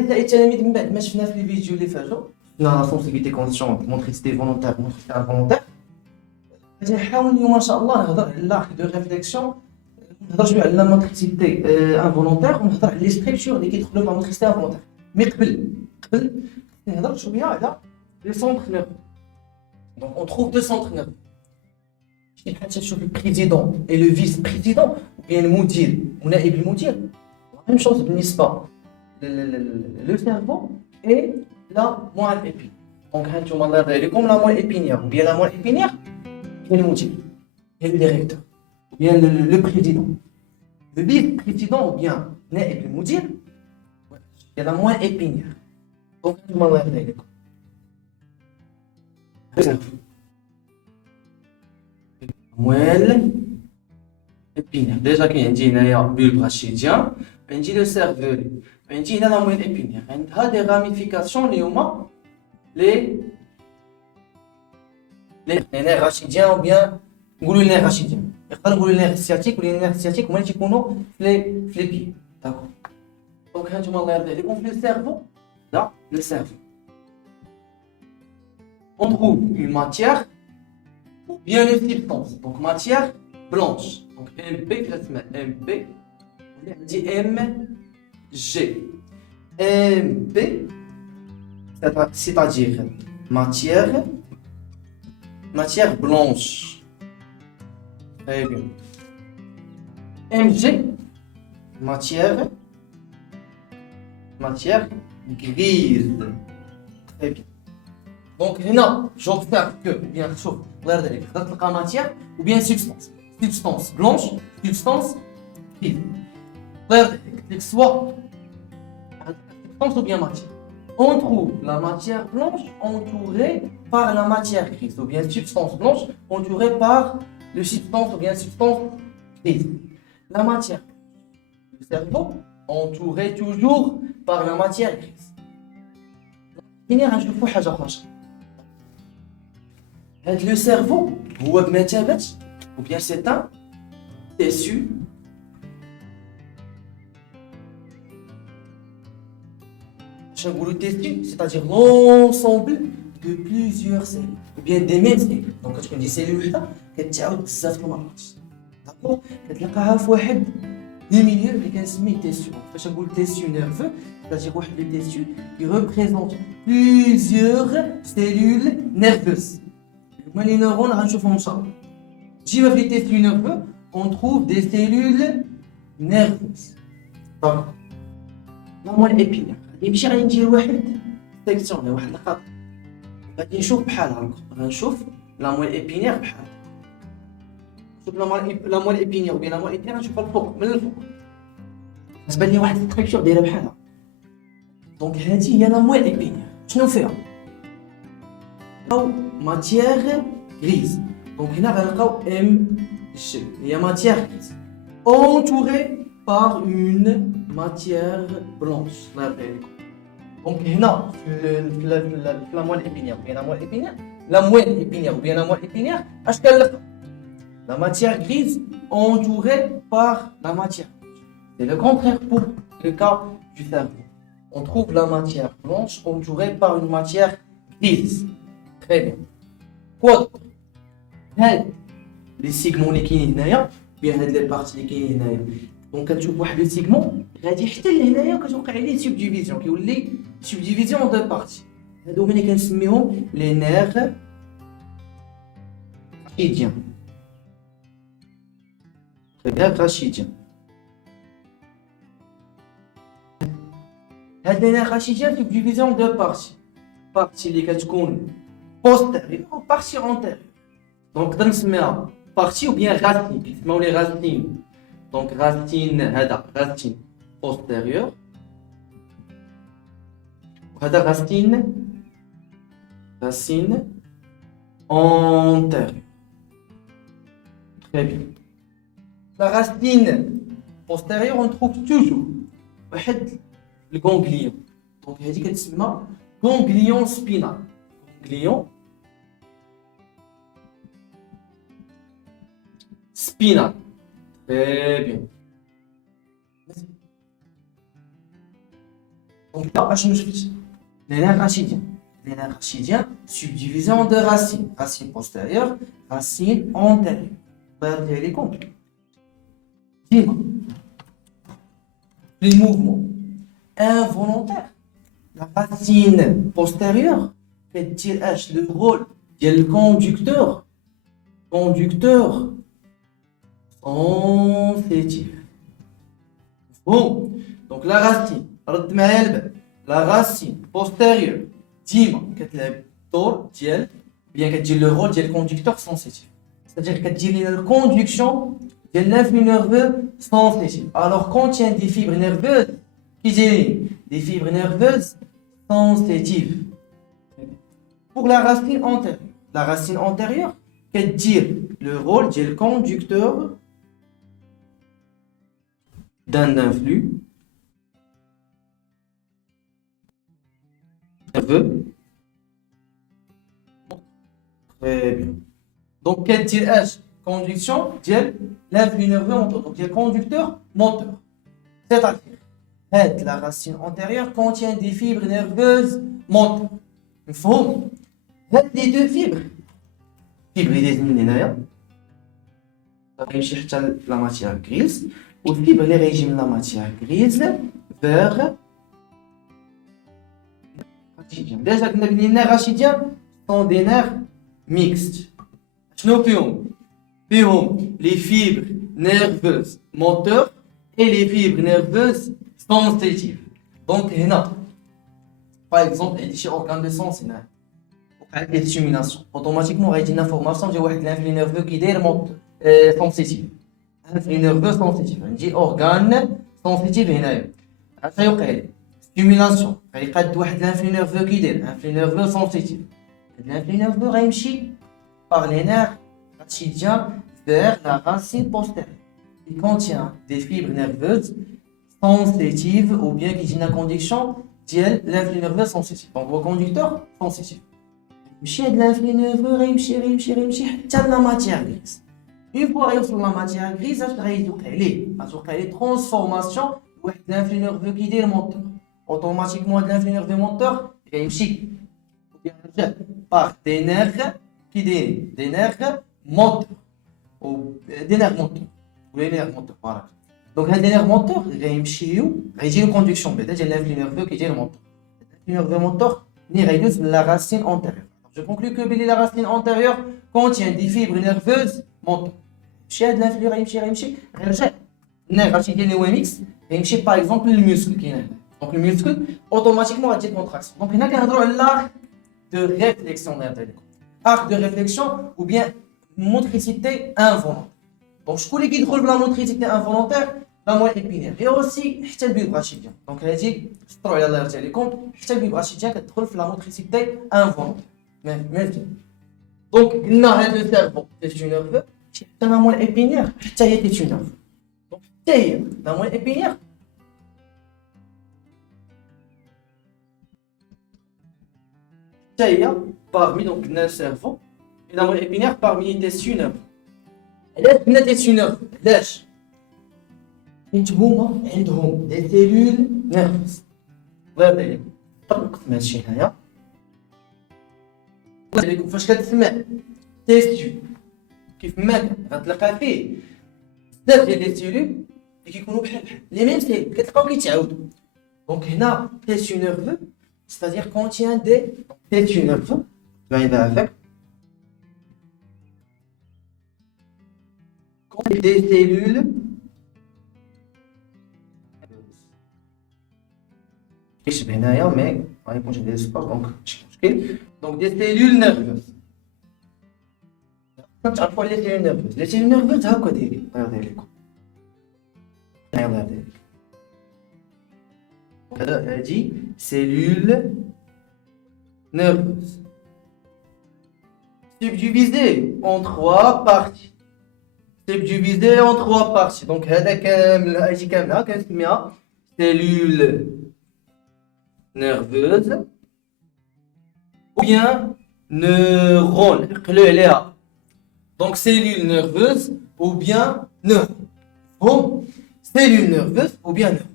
نلاقي التلاميذ من بعد ما شفنا في الفيديو اللي فاتوا شفنا لا سونسيبيتي كونسيون مونتريسيتي فولونتير مونتريسيتي انفولونتير. غادي نحاول اليوم ان شاء الله نهضر على لاك دو ريفليكسيون، نهضر شويه على لا مونتريسيتي انفولونتير ونهضر على لي ستركتور اللي كيدخلوا في لا مونتريسيتي انفولونتير. مي قبل نهضر شويه على لي سونتر نيرف. دونك اون تروف دو سونتر نيرف كي بحال تشوف البريزيدون اي لو فيس بريزيدون وبيان المدير ونائب المدير. ميم شوز بالنسبه لو سيرفو اي لا موال ايبي. دونك هانتوما الله يرضي عليكم لا موال ايبينيير وبيان لا موال ايبينيير كاين المدير كاين لو ديريكتور وبيان لو بريزيدون لو فيس بريزيدون وبيان نائب المدير كاين لا موال ايبينيير. دونك هانتوما الله يرضي عليكم موال épinière. Déjà كاين عندي هنايا bulbe rachidien، عندي لو سيرفولي، عندي هنا لا موال épinière. عندها دي راميفيكاسيون اللي هما لي نير راشيديان او بيان نقولوا نير راشيديان. يقدر نقولوا نير سياتيك ولا نير سياتيك هما اللي تيكونوا في لي بي. داكور. دونك هانتوما الله يرضي عليكم في لو سيرفو. لا لو سيرفو on trouve une matière ou bien une substance. Donc matière blanche. Donc MP, MP, on dit MG. MP, c'est-à-dire matière blanche. Très bien. MG, matière grise. Très bien. Donc هنا j'observe que bien sûr الله يرضي عليك تقدر تلقى ماتيير ou bien substance blanche substance grise. الله يرضي عليك ديك سوا substance ou bien matière. On trouve la matière blanche entourée par la matière grise ou bien substance blanche entourée par le substance ou bien substance grise. La matière, le cerveau entouré toujours par la matière grise. هنا غنشوفوا حاجة أخرى. Le cerveau هو بمثابة ou bien c'est un tissu tissu, c'est-à-dire l'ensemble de plusieurs cellules ou bien des mêmes cellules. Donc كتكون دي سيلول وحده كتعاود بزاف المرات. داكور كتلقاها في واحد لي ميليو اللي كنسميه تيسيو. فاش نقول تيسيو نيرفو c'est-à-dire واحد لو تيسيو qui représente plusieurs cellules nerveuses. هما لي نيرون غنشوفهم ان شاء الله. ديما في لي تيسيو نيرفو on trouve des cellules nerveuses. داكور لا موال épinière يمشي غادي ندير واحد سيكسيون واحد الخط غادي نشوف بحالها. غنشوف لا موال épinière بحالها. شوف لا موال épinière وبين لا موال épinière غنشوفها الفوق من الفوق تبان لي واحد ستركتور دايره بحالها. دونك هادي هي لا موال épinière. شنو فيها؟ او ماتيير غريز. دونك هنا غنلقاو ام جي هي ماتيير غريز entourée par une matière blanche. الله يرضي عليكم. دونك هنا في لا موال épinière ou bien la moelle épinière la moelle épinière ou bien la moelle épinière اش كنلقى la matière grise entourée par la matière. C'est le contraire pour le cas du cerveau. On trouve la matière blanche entourée par une matière grise. Très bien. Quoi d'autre? هاد لي سيغمون اللي كاينين هنايا بين هاد لي بارتي اللي كاينين هنايا. دونك كتشوف واحد لو سيغمون غادي حتى لهنايا كتوقع عليه سوب ديفيزيون كيولي سوب ديفيزيون دو بارتي. هادو هما اللي كنسميهم لي نير راشيديان. Très bien, rachidien. هاد لي نير راشيديان سوبديفيزيون دو بارتي. بارتي اللي كتكون بوستيريور و بارتي اونتيريور. دونك نقدر نسميها بارتي ou bien racine كيسميو لي racine. Donc racine هذا racine postérieure وهذا racine antérieure. Très bien. La racine postérieure on trouve toujours واحد le ganglion. Donc هذه كتسمى ganglion spinal. Ganglion spinal. Très bien. Donc là, je me suis les nerfs rachidiens. Les nerfs rachidiens subdivisés en deux racines. Racine postérieure, racine antérieure. Regardez les comptes. Dis-moi, les mouvements involontaires. La racine postérieure fait le rôle du conducteur sensitif. Bon, donc la racine, la racine postérieure, dis-moi, bien qu'elle le rôle du conducteur sensitif. C'est-à-dire qu'elle a la conduction de l'influx nerveux sensitif. Alors, contient des fibres nerveuses qui disent des fibres nerveuses sensitives. Pour la racine antérieure, qu'elle dit le rôle du conducteur d'un influx nerveux. Très bien. Donc, quelle est conduction de l'influx nerveux moteur, donc le conducteur moteur. C'est-à-dire, la racine antérieure contient des fibres nerveuses moteurs. Il faut les deux fibres. Fibres désignées la matière grise, ou fibres les régimes de la matière grise vers rachidien. Déjà, les nerfs rachidiens sont des nerfs mixtes. Les fibres nerveuses moteurs et les fibres nerveuses sensitives. Donc, par exemple, il y a des organes de sens, il y a des stimulations. Automatiquement, il y a une information de l'influx nerveux qui est sensitif. Influx nerveux sensitif. Il y a des organes sensitifs. Il y a des stimulations. Il y a l'influx nerveux qui est influx nerveux sensitif. L'influx nerveux va par les nerfs rachidiens vers la racine postérieure. Il contient des fibres nerveuses sensitives ou bien qui ont une conduction de l'influx nerveux sensitif. Donc, le conducteur sensitif. Il y a de l'influx nerveux, il y a de la matière grise. Une fois qu'il y a la matière grise, il y a une transformation de l'influx nerveux qui est moteur. Automatiquement, de l'influx nerveux moteur, il y a par des nerfs qui sont des nerfs moteurs. Ou des nerfs moteurs. Ou des nerfs moteurs, voilà. Donc, les nerfs moteurs, il y a une conduction. Il y a l'influx nerveux qui est moteur. L'influx nerveux moteur, il y a la racine antérieure. Je conclus que la racine antérieure contient des fibres nerveuses moteurs. Il y a de l'influx nerf rachidien ou mix, il par exemple le muscle. Donc, le muscle, automatiquement, a une contraction. Donc, il y a l'arc de réflexion nerveuse. Arc de réflexion ou bien motricité involontaire. Donc, je connais qui trouve la motricité involontaire, la moelle épinière. Et aussi, le bulbe rachidien. Donc, il a dit, je trouve le compte, le bulbe rachidien qui trouve la motricité involontaire. Donc, il a le cerveau, c'est une nerveux, la moelle épinière, c'est une nerveux. Donc, la moelle épinière. Parmi donc le cerveau et la moelle épinière parmi les tissus nerveux. Les tissus nerveux, ليش؟ هما عندهم des cellules nerveuses. غير طبق ماشي هنايا. فاش كتسمع تيستيو كيف ما غتلقى فيه بزاف ديال لي سيلول اللي كيكونوا بحال لي ميم سيلول كتلقاو كيتعاودوا. دونك هنا تيستيو نيرفو c'est-à-dire contient des tissus nerveux. Des cellules donc des cellules nerveuses. Quand tu as les cellules nerveuses, ça quoi dire? Elle dit cellules nerveuses subdivisées en trois parties. Subdivisées en trois parties. Donc, cellules nerveuses ou bien neurones. Donc, cellules nerveuses ou bien neurones. Bon, cellules nerveuses ou bien neurones.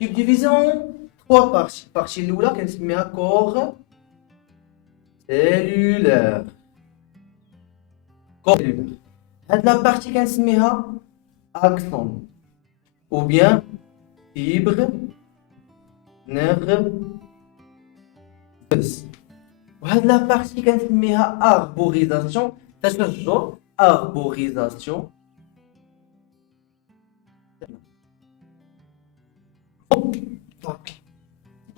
Subdivisées en 3 بارتي. البارتي الاولى كنسميها كور سيلولار. كور سيلولار. هاد لا بارتي كنسميها اكسون او بيان فيبر نيرفوس. وهاد لا بارتي كنسميها اربوريزاسيون، تشجر اربوريزاسيون.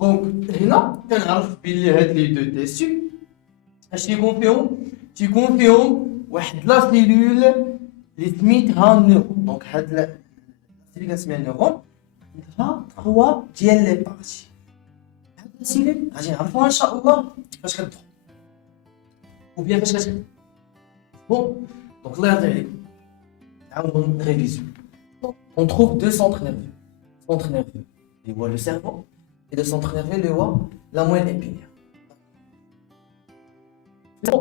دونك هنا كنعرف بلي هاد لي دو تيسيو اش تيكون فيهم واحد لا سيلول اللي سميتها نيرون. دونك هاد لا سيلول كنسميها نيرون عندها 3 ديال لي بارتي. هاد لا سيلول غادي نعرفوها ان شاء الله فاش كتدخل ou bien فاش كتخدم. بون دونك الله يرضي عليكم نعاودو نريفيزيو. On trouve deux centres nerveux. Centre nerveux, il voit le cerveau, et le centre nerveux, il voit la moelle épinière.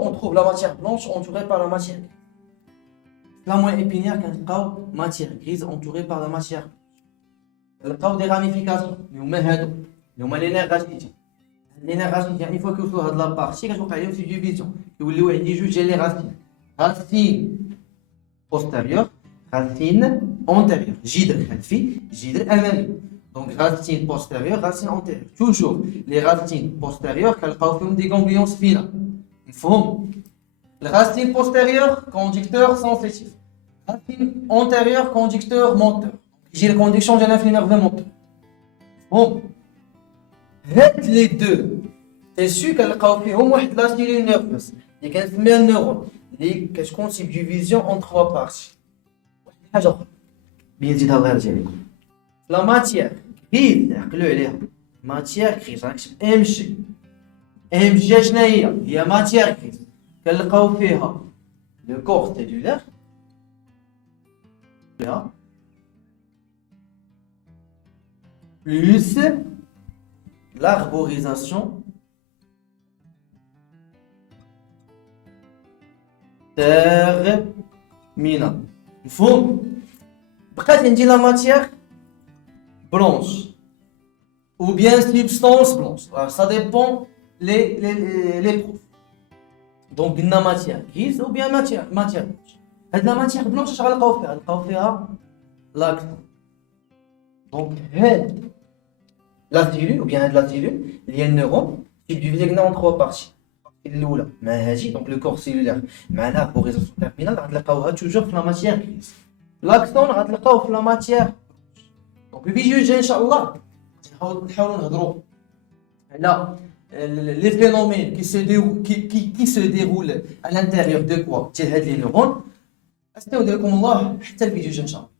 On trouve la matière blanche entourée par la matière grise. La moelle épinière, quand matière grise entourée par la matière blanche. Il y a des ramifications, il y a les nerfs racines. Les nerfs racines, une fois que vous avez la partie, quand vous avez une division, vous avez juste les racines. Racines postérieures, racine antérieure. Gidre khalfi, gidre amami. Donc racine postérieure, racine antérieure. Toujours les racines postérieures كنلقاو des ganglions spinaux. مفهوم؟ La racine postérieure conducteur sensitif. Racine antérieure conducteur moteur. J'ai la conduction ديال l'influx nerveux moteur. مفهوم؟ هاد les deux تيسيو كنلقاو فيهم واحد لا cellule nerveuse اللي كنسميها النيرون اللي كتكون subdivision en 3 parties. حاجه اخرى بيا نزيدها الله يرضي عليكم. لا ماتيير غريز عقلوا عليها. ماتيير غريز غنكتب ام جي. ام جي شنو هي ماتيير غريز كنلقاو فيها لو كور سيلولار بلوس l'arborisation terminale. مفهوم؟ بقات عندي لا ماتيير بلونش ou bien substance blanche. Alors, ça dépend les profs. Donc قلنا ماتيير grise ou bien ماتيير بلونش. هاد لا ماتيير بلونش اش غنلقاو فيها لاكتون. دونك هاد لا سيلول ou bien هاد لا سيلول اللي هي النيرون subdivisé قلنا en 3 parties. الاولى مع هادي دونك لو كور سيلولار مع لاربوريزاسيون تيرمينال غتلقاوها توجور في لا ماتيير غريز. لاكتون غتلقاوه في لا ماتيير. دونك الفيديو الجاي ان شاء الله نحاولوا نهضروا على les phénomènes qui se déroulent à l'intérieur de quoi ديال هاد لي نيرون. استودعكم الله حتى الفيديو الجاي ان شاء الله.